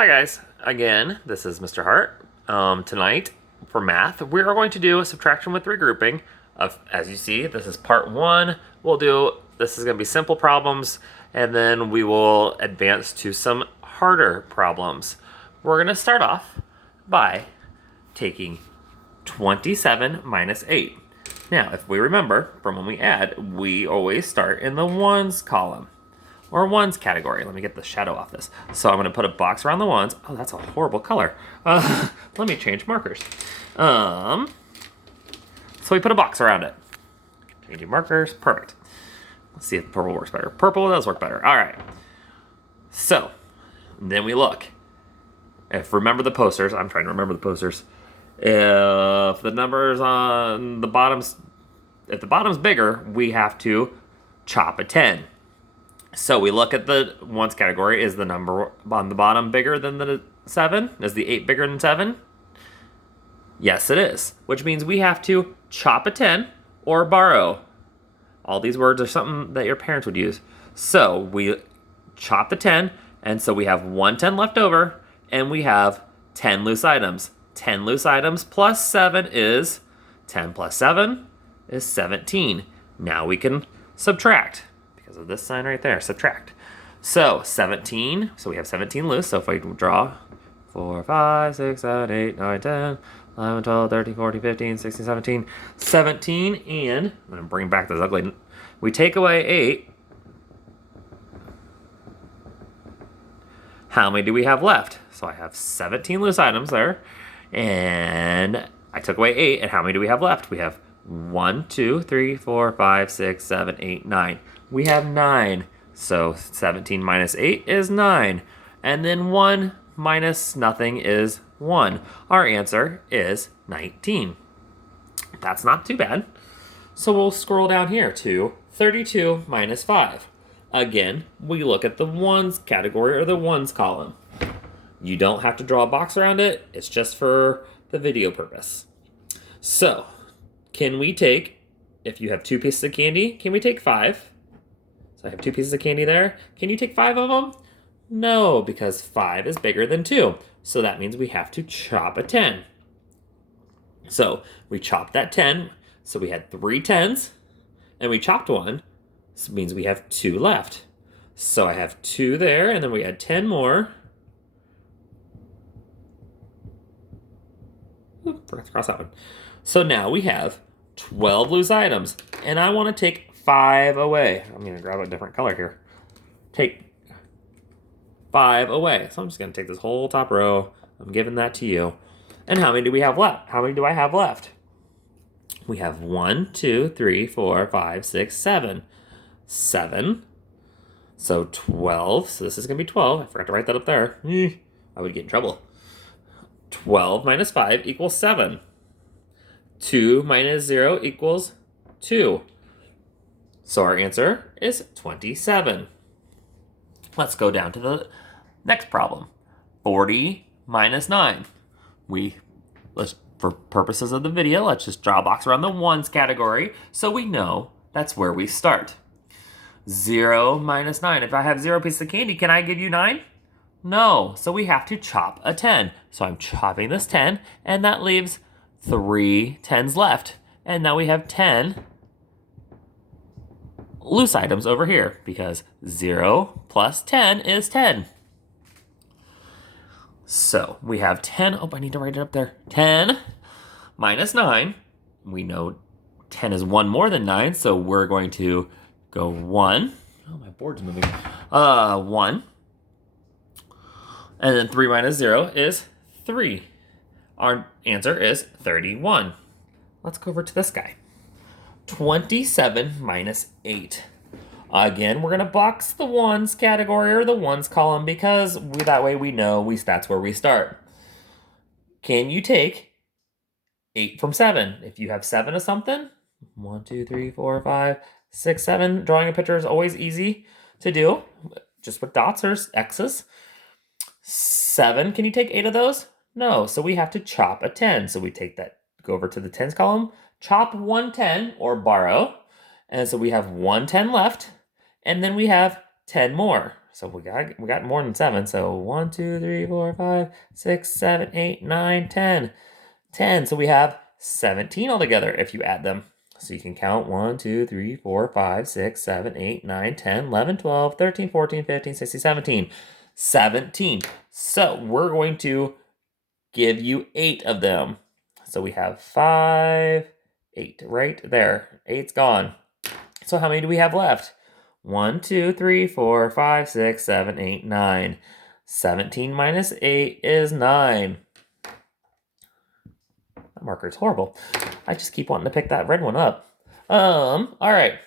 Hi guys, again, this is Mr. Hart. Tonight, for math, we are going to do a subtraction with regrouping. As you see, this is part one. This is going to be simple problems, and then we will advance to some harder problems. We're going to start off by taking 27 minus 8. Now, if we remember from when we add, we always start in the ones column. Or ones category. Let me get the shadow off this. So I'm going to put a box around the ones. Oh, that's a horrible color. Let me change markers. So we put a box around it. Changing markers. Perfect. Let's see if purple works better. Purple does work better. All right. So then we look. Remember the posters. I'm trying to remember the posters. If the numbers on the bottom's, if the bottom's bigger, we have to chop a 10. So we look at the ones category. Is the number on the bottom bigger than the 7? Is the 8 bigger than 7? Yes, it is. Which means we have to chop a 10 or borrow. All these words are something that your parents would use. So we chop the 10, and so we have 1 10 left over, and we have 10 loose items. 10 loose items plus 7 is 10 plus 7 is 17. Now we can subtract. Because of this sign right there, subtract. So 17, so we have 17 loose. So if I draw 4, 5, 6, 7, 8, 9, 10, 11, 12, 13, 14, 15, 16, 17, 17, and I'm going to bring back this ugly. We take away 8. How many do we have left? So I have 17 loose items there, and I took away 8, and how many do we have left? We have 1, 2, 3, 4, 5, 6, 7, 8, 9. We have 9. So 17 minus 8 is 9. And then 1 minus nothing is 1. Our answer is 19. That's not too bad. So we'll scroll down here to 32 minus 5. Again, we look at the ones category or the ones column. You don't have to draw a box around it. It's just for the video purpose. So, can we take, if you have 2 pieces of candy, can we take 5? So I have 2 pieces of candy there. Can you take 5 of them? No, because 5 is bigger than 2. So that means we have to chop a 10. So we chopped that 10. So we had 3 10s, and we chopped 1. So it means we have 2 left. So I have 2 there, and then we had 10 more. Ooh, forgot to cross that one. So now we have 12 loose items, and I want to take 5 away. I'm going to grab a different color here. Take 5 away. So I'm just going to take this whole top row. I'm giving that to you. And how many do we have left? How many do I have left? We have 1, 2, 3, 4, 5, 6, 7. 7. So 12. So this is going to be 12. I forgot to write that up there. I would get in trouble. 12 minus 5 equals 7. 2 minus 0 equals 2. So our answer is 27. Let's go down to the next problem. 40 minus 9. For purposes of the video, let's just draw a box around the ones category so we know that's where we start. 0 minus 9. If I have 0 pieces of candy, can I give you 9? No. So we have to chop a 10. So I'm chopping this 10, and that leaves 3 10s left. And now we have 10 loose items over here because 0 plus 10 is 10. So we have 10. Oh, I need to write it up there. 10 minus 9. We know 10 is 1 more than 9, so we're going to go 1. Oh, my board's moving. 1. And then 3 minus 0 is 3. Our answer is 31. Let's go over to this guy. 27 minus 8. Again, we're going to box the ones category or the ones column because that way we know that's where we start. Can you take 8 from 7? If you have 7 of something, 1, 2, 3, 4, 5, 6, 7. Drawing a picture is always easy to do, just with dots or X's. 7, can you take 8 of those? No, so we have to chop a 10. So we take that, go over to the tens column, chop 1 10 or borrow. And so we have 1 10 left, and then we have 10 more. So we got more than 7. So 1, 2, 3, 4, 5, 6, 7, 8, 9, 10. 10. So we have 17 altogether if you add them. So you can count 1, 2, 3, 4, 5, 6, 7, 8, 9, 10, 11, 12, 13, 14, 15, 16, 17. 17. So we're going to give you 8 of them. So we have 5, 8 right there. 8's gone. So how many do we have left? 1, 2, 3, 4, 5, 6, 7, 8, 9. 17 minus 8 is 9. That marker is horrible. I just keep wanting to pick that red one up. All right.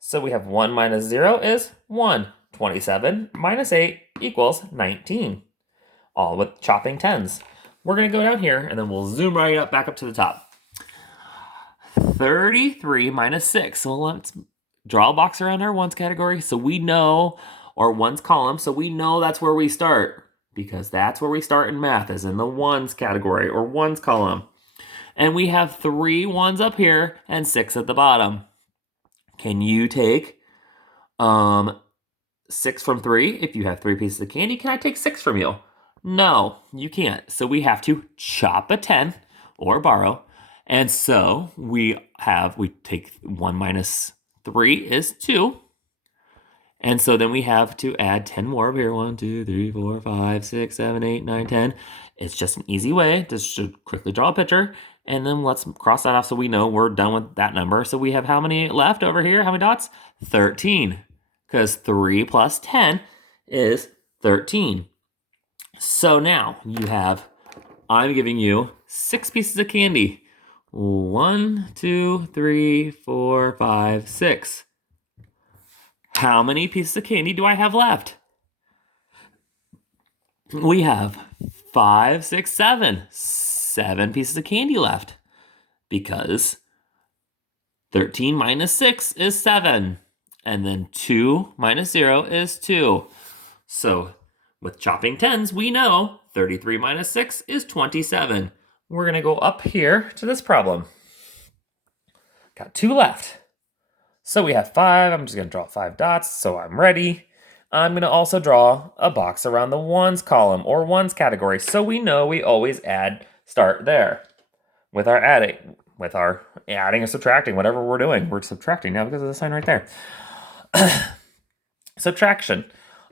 So we have 1 minus 0 is 1. 27 minus 8 equals 19. All with chopping 10s. We're going to go down here, and then we'll zoom right up, back up to the top. 33 minus 6. So let's draw a box around our ones category so we know, or ones column, so we know that's where we start. Because that's where we start in math, is in the ones category, or ones column. And we have 3 ones up here and 6 at the bottom. Can you take 6 from 3? If you have 3 pieces of candy, can I take 6 from you? No, you can't. So we have to chop a 10 or borrow. And so we take 1 minus 3 is 2. And so then we have to add 10 more over here. 1, 2, 3, 4, 5, 6, 7, 8, 9, 10. It's just an easy way to quickly draw a picture. And then let's cross that off so we know we're done with that number. So we have how many left over here? How many dots? 13. Because 3 plus 10 is 13. So now I'm giving you 6 pieces of candy. 1, 2, 3, 4, 5, 6. How many pieces of candy do I have left? We have 5, 6, 7. 7 pieces of candy left. Because 13 minus 6 is 7. And then 2 minus 0 is 2. So with chopping 10s, we know 33 minus 6 is 27. We're going to go up here to this problem. Got 2 left. So we have 5. I'm just going to draw 5 dots, so I'm ready. I'm going to also draw a box around the ones column, or ones category, so we know we always start there. With our adding or subtracting, whatever we're doing. We're subtracting now because of the sign right there. Subtraction.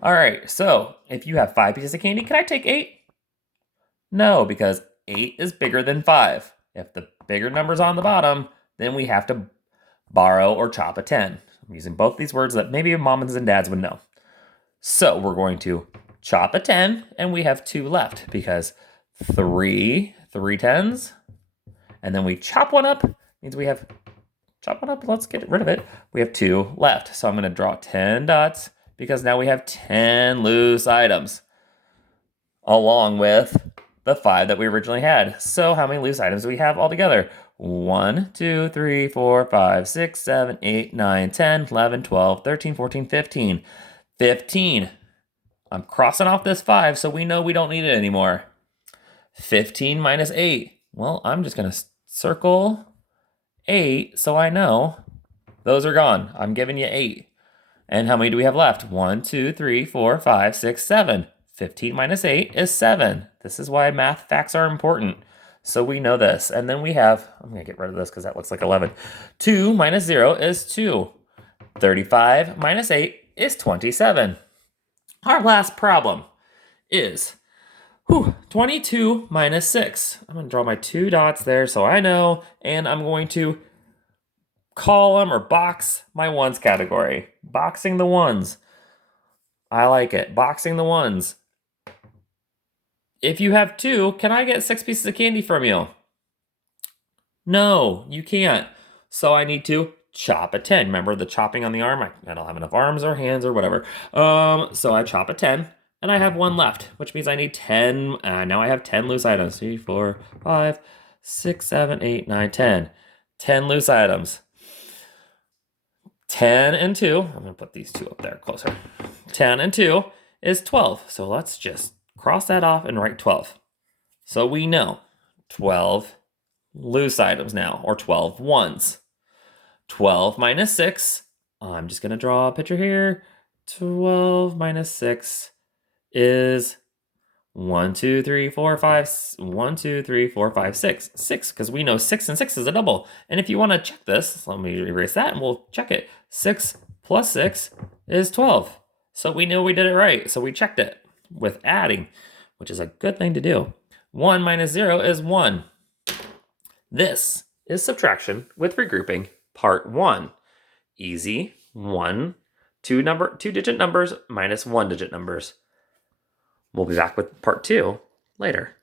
All right, so if you have 5 pieces of candy, can I take 8? No, because 8 is bigger than 5. If the bigger number's on the bottom, then we have to borrow or chop a 10. I'm using both these words that maybe moms and dads would know. So we're going to chop a 10, and we have 2 left because 3 10s, and then we chop one up, means we have chop one up, let's get rid of it. We have 2 left, so I'm going to draw 10 dots because now we have 10 loose items along with the 5 that we originally had. So how many loose items do we have altogether? 1, 2, 3, 4, 5, 6, 7, 8, 9, 10, 11, 12, 13, 14, 15. 15. I'm crossing off this 5, so we know we don't need it anymore. 15 minus 8. Well, I'm just going to circle 8 so I know those are gone. I'm giving you 8. And how many do we have left? 1, 2, 3, 4, 5, 6, 7. 15 minus 8 is 7. This is why math facts are important. So we know this. And then we have, I'm going to get rid of this because that looks like 11. 2 minus 0 is 2. 35 minus 8 is 27. Our last problem is 22 minus 6. I'm going to draw my 2 dots there so I know. And I'm going to column or box my ones category. Boxing the ones. I like it. Boxing the ones. If you have 2, can I get 6 pieces of candy from you? No, you can't. So I need to chop a 10. Remember the chopping on the arm? I don't have enough arms or hands or whatever. So I chop a 10, and I have 1 left, which means I need 10. Now I have 10 loose items. 3, 4, 5, 6, 7, 8, 9, 10. 10 loose items. 10 and 2. I'm going to put these 2 up there closer. 10 and 2 is 12. So let's just cross that off and write 12. So we know 12 loose items now, or 12 ones. 12 minus 6. I'm just going to draw a picture here. 12 minus 6 is 1, 2, 3, 4, 5, 1, 2, 3, 4, 5, 6. 6, because we know 6 and 6 is a double. And if you want to check this, let me erase that and we'll check it. 6 plus 6 is 12. So we knew we did it right. So we checked it with adding, which is a good thing to do. 1 minus 0 is 1. This is subtraction with regrouping, part 1. Easy. 1, 2-digit numbers minus 1-digit numbers. We'll be back with part 2 later.